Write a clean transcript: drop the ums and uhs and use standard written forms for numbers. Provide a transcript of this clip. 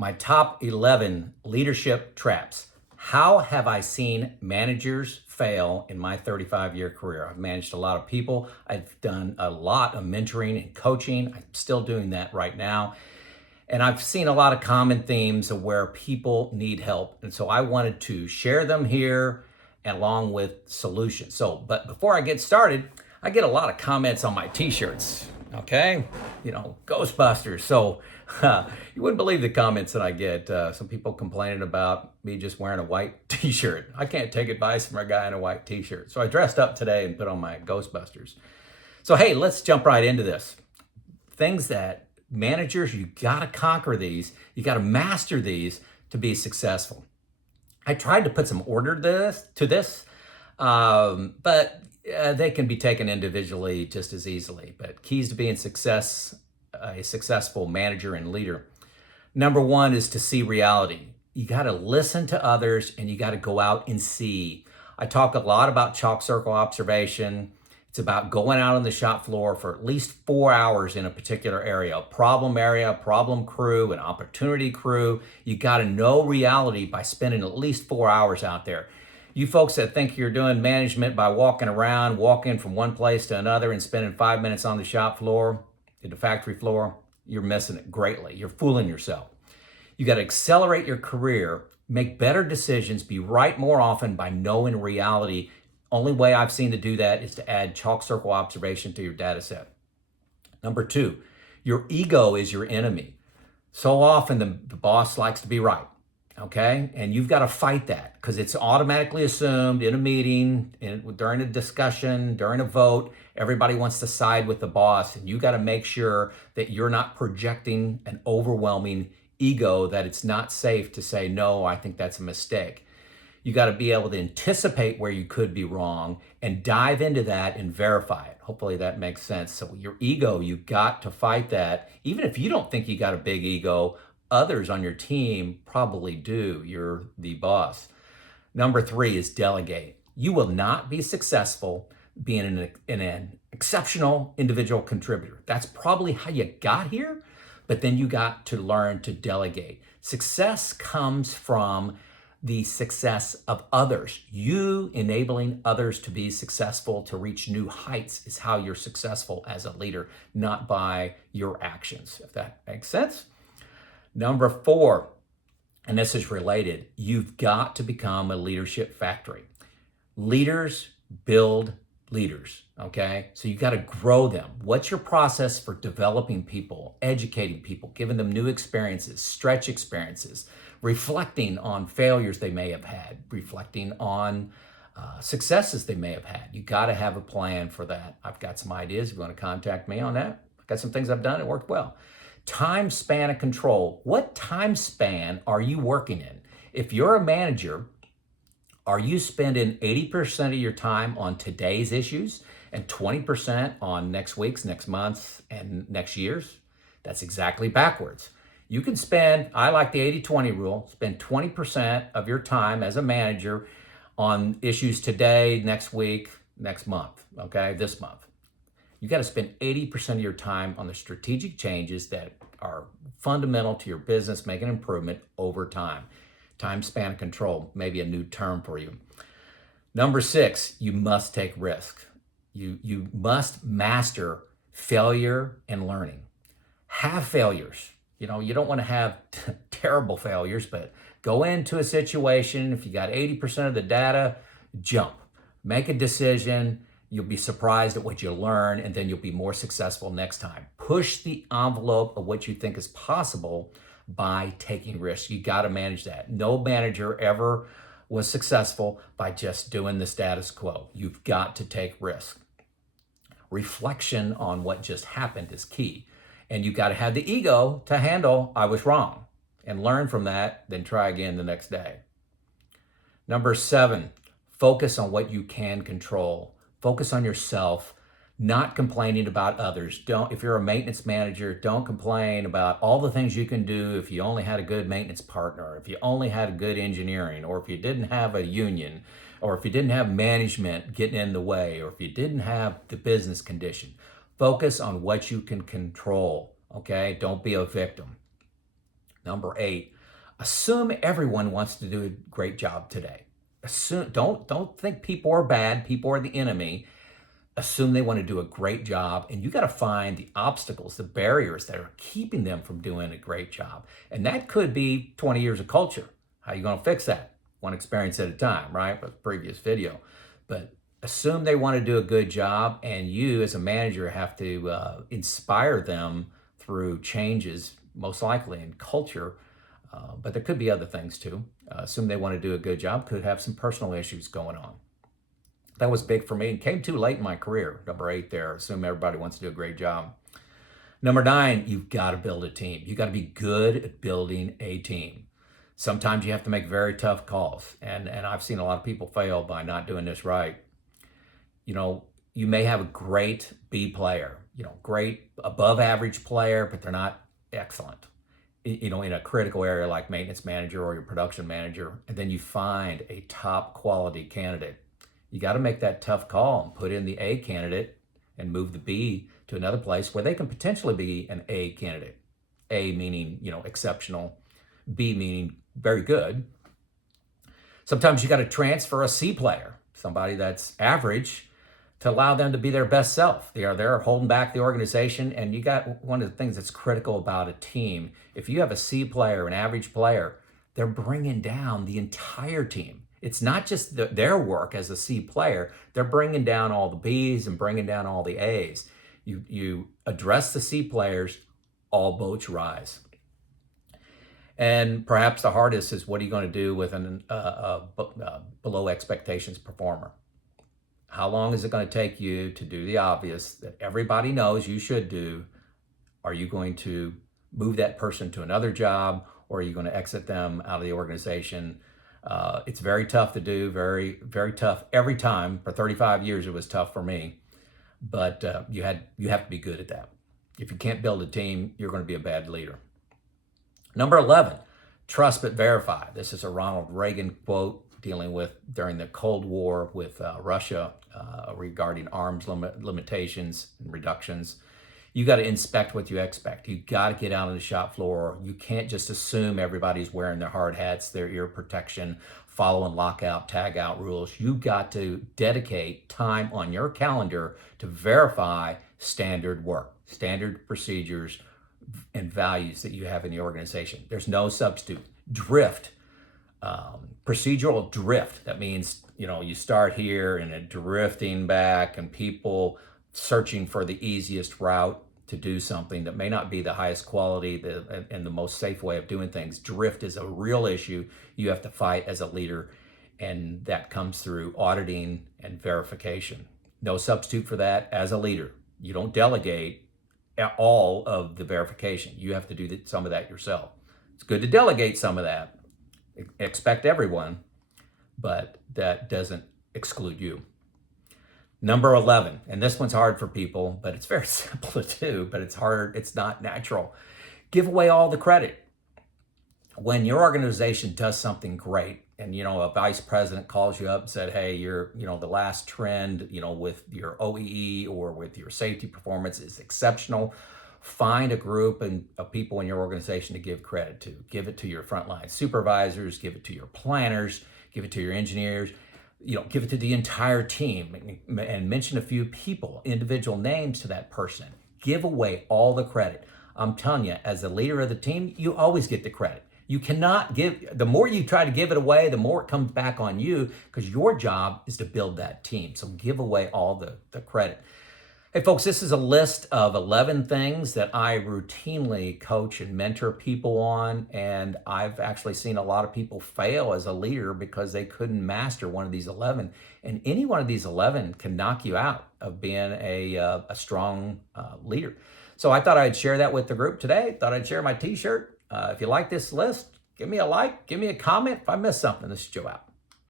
My top 11 leadership traps. How have I seen managers fail in my 35-year career? I've managed a lot of people. I've done a lot of mentoring and coaching. I'm still doing that right now. And I've seen a lot of common themes of where people need help. And so I wanted to share them here along with solutions. But before I get started, I get a lot of comments on my t-shirts, okay? Ghostbusters. So you wouldn't believe the comments that I get. Some people complaining about me just wearing a white t-shirt. I can't take advice from a guy in a white t-shirt. So I dressed up today and put on my Ghostbusters. So hey, let's jump right into this. Things that managers, you gotta conquer these. You gotta master these to be successful. I tried to put some order to this, but they can be taken individually just as easily. But keys to being a successful manager and leader. Number one is to see reality. You got to listen to others and you got to go out and see. I talk a lot about chalk circle observation. It's about going out on the shop floor for at least 4 hours in a particular area, a problem crew, an opportunity crew. You got to know reality by spending at least 4 hours out there. You folks that think you're doing management by walking from one place to another and spending 5 minutes on the shop floor, the factory floor, you're missing it greatly. You're fooling yourself. You got to accelerate your career, make better decisions, be right more often by knowing reality. Only way I've seen to do that is to add chalk circle observation to your data set. Number two, your ego is your enemy. So often the boss likes to be right, okay? And you've got to fight that because it's automatically assumed in a meeting, during a discussion, during a vote, everybody wants to side with the boss, and you got to make sure that you're not projecting an overwhelming ego, that it's not safe to say, no, I think that's a mistake. You got to be able to anticipate where you could be wrong and dive into that and verify it. Hopefully that makes sense. So your ego, you got to fight that. Even if you don't think you got a big ego, others on your team probably do. You're the boss. Number three is delegate. You will not be successful being an exceptional individual contributor. That's probably how you got here, but then you got to learn to delegate. Success comes from the success of others. You enabling others to be successful, to reach new heights, is how you're successful as a leader, not by your actions, if that makes sense. Number four, and this is related, you've got to become a leadership factory. Leaders build leaders, okay? So you got to grow them. What's your process for developing people, educating people, giving them new experiences, stretch experiences, reflecting on failures they may have had, reflecting on successes they may have had? You got to have a plan for that. I've got some ideas. If you want to contact me on that, I've got some things I've done. It worked well. Time span of control. What time span are you working in? If you're a manager, are you spending 80% of your time on today's issues and 20% on next week's, next month's, and next year's? That's exactly backwards. You can spend, I like the 80-20 rule, spend 20% of your time as a manager on issues today, next week, next month, okay, this month. You got to spend 80% of your time on the strategic changes that are fundamental to your business, make an improvement over time. Time span of control, maybe a new term for you. Number six, you must take risk. You must master failure and learning. Have failures. You don't want to have terrible failures, but go into a situation. If you got 80% of the data, jump. Make a decision. You'll be surprised at what you learn, and then you'll be more successful next time. Push the envelope of what you think is possible by taking risks. You got to manage that. No manager ever was successful by just doing the status quo. You've got to take risk. Reflection on what just happened is key. And you got to have the ego to handle, I was wrong, and learn from that, then try again the next day. Number seven, focus on what you can control. Focus on yourself, not complaining about others. If you're a maintenance manager, don't complain about all the things you can do if you only had a good maintenance partner, if you only had a good engineering, or if you didn't have a union, or if you didn't have management getting in the way, or if you didn't have the business condition. Focus on what you can control, okay? Don't be a victim. Number 8, assume everyone wants to do a great job today. Don't think people are bad, people are the enemy. Assume they want to do a great job, and you got to find the obstacles, the barriers that are keeping them from doing a great job. And that could be 20 years of culture. How are you going to fix that? One experience at a time, right? With the previous video. But assume they want to do a good job, and you as a manager have to inspire them through changes, most likely in culture. But there could be other things too. Assume they want to do a good job, could have some personal issues going on. That was big for me and came too late in my career. Number 8 there, assume everybody wants to do a great job. Number 9, you've got to build a team. You got to be good at building a team. Sometimes you have to make very tough calls. And I've seen a lot of people fail by not doing this right. You may have a great B player, great above average player, but they're not excellent, in a critical area like maintenance manager or your production manager. And then you find a top quality candidate. You got to make that tough call and put in the A candidate and move the B to another place where they can potentially be an A candidate. A meaning, exceptional. B meaning very good. Sometimes you got to transfer a C player, somebody that's average, to allow them to be their best self. They're holding back the organization. And you got one of the things that's critical about a team. If you have a C player, an average player, they're bringing down the entire team. It's not just their work as a C player. They're bringing down all the Bs and bringing down all the As. You address the C players, all boats rise. And perhaps the hardest is, what are you going to do with a below expectations performer? How long is it going to take you to do the obvious that everybody knows you should do? Are you going to move that person to another job, or are you going to exit them out of the organization? It's very tough to do, very, very tough every time. For 35 years, it was tough for me, but you have to be good at that. If you can't build a team, you're going to be a bad leader. Number 11, trust but verify. This is a Ronald Reagan quote dealing with during the Cold War with Russia regarding arms limitations and reductions. You got to inspect what you expect. You got to get out on the shop floor. You can't just assume everybody's wearing their hard hats, their ear protection, following lockout, tag out rules. You got to dedicate time on your calendar to verify standard work, standard procedures, and values that you have in the organization. There's no substitute. Drift, procedural drift. That means, you start here and then drifting back, and people searching for the easiest route to do something that may not be the highest quality and the most safe way of doing things. Drift is a real issue you have to fight as a leader, and that comes through auditing and verification. No substitute for that as a leader. You don't delegate all of the verification. You have to do some of that yourself. It's good to delegate some of that. Expect everyone, but that doesn't exclude you. Number 11, and this one's hard for people, but it's very simple to do, but it's hard. It's not natural. Give away all the credit. When your organization does something great, and a vice president calls you up and said, hey, you're, the last trend, with your OEE or with your safety performance is exceptional. Find a group of people in your organization to give credit to. Give it to your frontline supervisors, give it to your planners, give it to your engineers. Give it to the entire team and mention a few people, individual names to that person. Give away all the credit. I'm telling you, as the leader of the team, you always get the credit. You cannot the more you try to give it away, the more it comes back on you, because your job is to build that team. So give away all the credit. Hey folks, this is a list of 11 things that I routinely coach and mentor people on, and I've actually seen a lot of people fail as a leader because they couldn't master one of these 11. And any one of these 11 can knock you out of being a strong leader. So I thought I'd share that with the group today. Thought I'd share my t-shirt. If you like this list, give me a like, give me a comment. If I missed something, this is Joe out.